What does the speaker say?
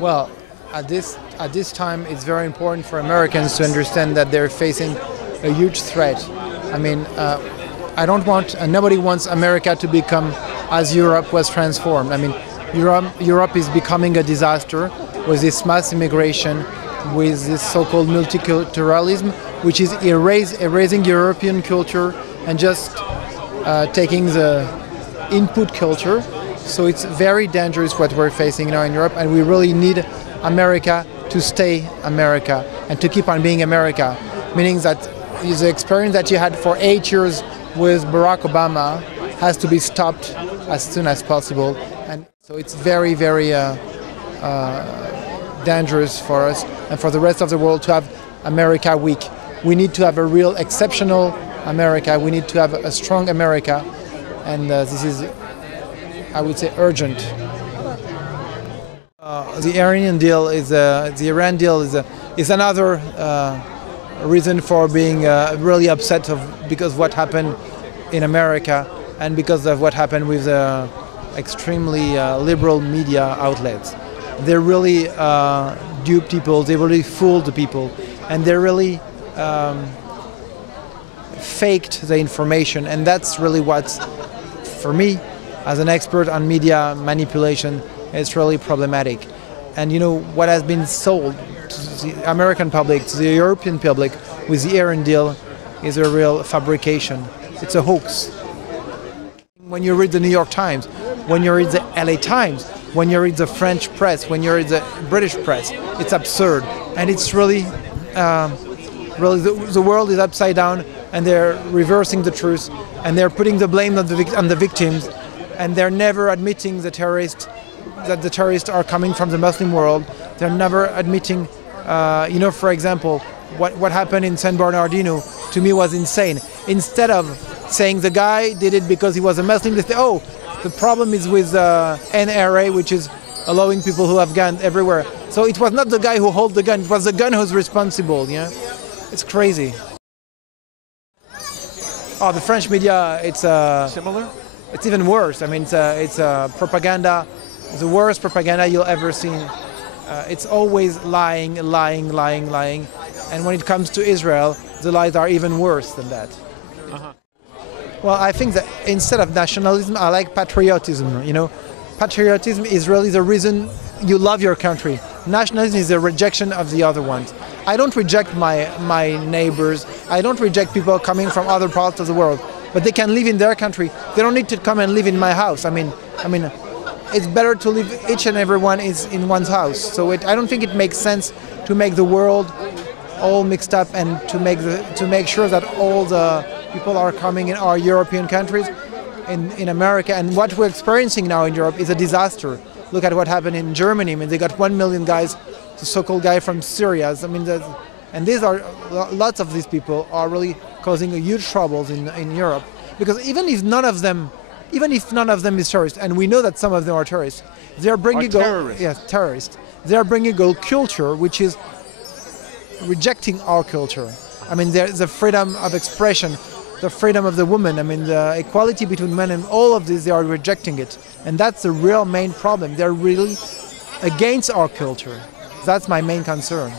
Well, at this time, it's very important for Americans to understand that they're facing a huge threat. I mean, I don't want, and nobody wants America to become as Europe was transformed. I mean, Europe is becoming a disaster with this mass immigration, with this so-called multiculturalism, which is erasing European culture and just taking the input culture. So it's very dangerous what we're facing now in Europe, and we really need America to stay America and to keep on being America, meaning that the experience that you had for 8 years with Barack Obama has to be stopped as soon as possible. And so it's very, very dangerous for us and for the rest of the world to have America weak. We need to have a real exceptional America. We need to have a strong America, and this is, I would say, urgent. The Iranian deal is the Iran deal is another reason for being really upset because of what happened in America and because of what happened with extremely liberal media outlets. They really duped people. They really fooled the people, and they really faked the information. And that's really what's, for me, as an expert on media manipulation, it's really problematic. And you know what has been sold to the American public, to the European public with the Iran deal is a real fabrication. It's a hoax. When you read the New York Times, when you read the LA Times, when you read the French press, when you read the British press, it's absurd. And it's really, the world is upside down, and they're reversing the truth, and they're putting the blame on the victims, and they're never admitting that the terrorists are coming from the Muslim world. They're never admitting, for example, what happened in San Bernardino to me was insane. Instead of saying the guy did it because he was a Muslim, they say, oh, the problem is with NRA, which is allowing people who have guns everywhere. So it was not the guy who held the gun, it was the gun who's responsible, It's crazy. Oh, the French media, it's similar? It's even worse. I mean, it's propaganda, the worst propaganda you'll ever see. It's always lying. And when it comes to Israel, the lies are even worse than that. Well, I think that instead of nationalism, I like patriotism. Patriotism is really the reason you love your country. Nationalism is the rejection of the other ones. I don't reject my neighbors. I don't reject people coming from other parts of the world. But they can live in their country. They don't need to come and live in my house. I mean, it's better to live, each and everyone is in one's house. So I don't think it makes sense to make the world all mixed up and to make sure that all the people are coming in our European countries, in America. And what we're experiencing now in Europe is a disaster. Look at what happened in Germany. I mean, they got 1 million guys, the so-called guy from Syria. I mean, and lots of these people are really causing huge troubles in Europe, because even if none of them is terrorists, and we know that some of them are terrorists, they are bringing terrorists. They are bringing a culture which is rejecting our culture. I mean, there's the freedom of expression, the freedom of the woman. I mean, the equality between men, and all of this, they are rejecting it, and that's the real main problem. They're really against our culture. That's my main concern.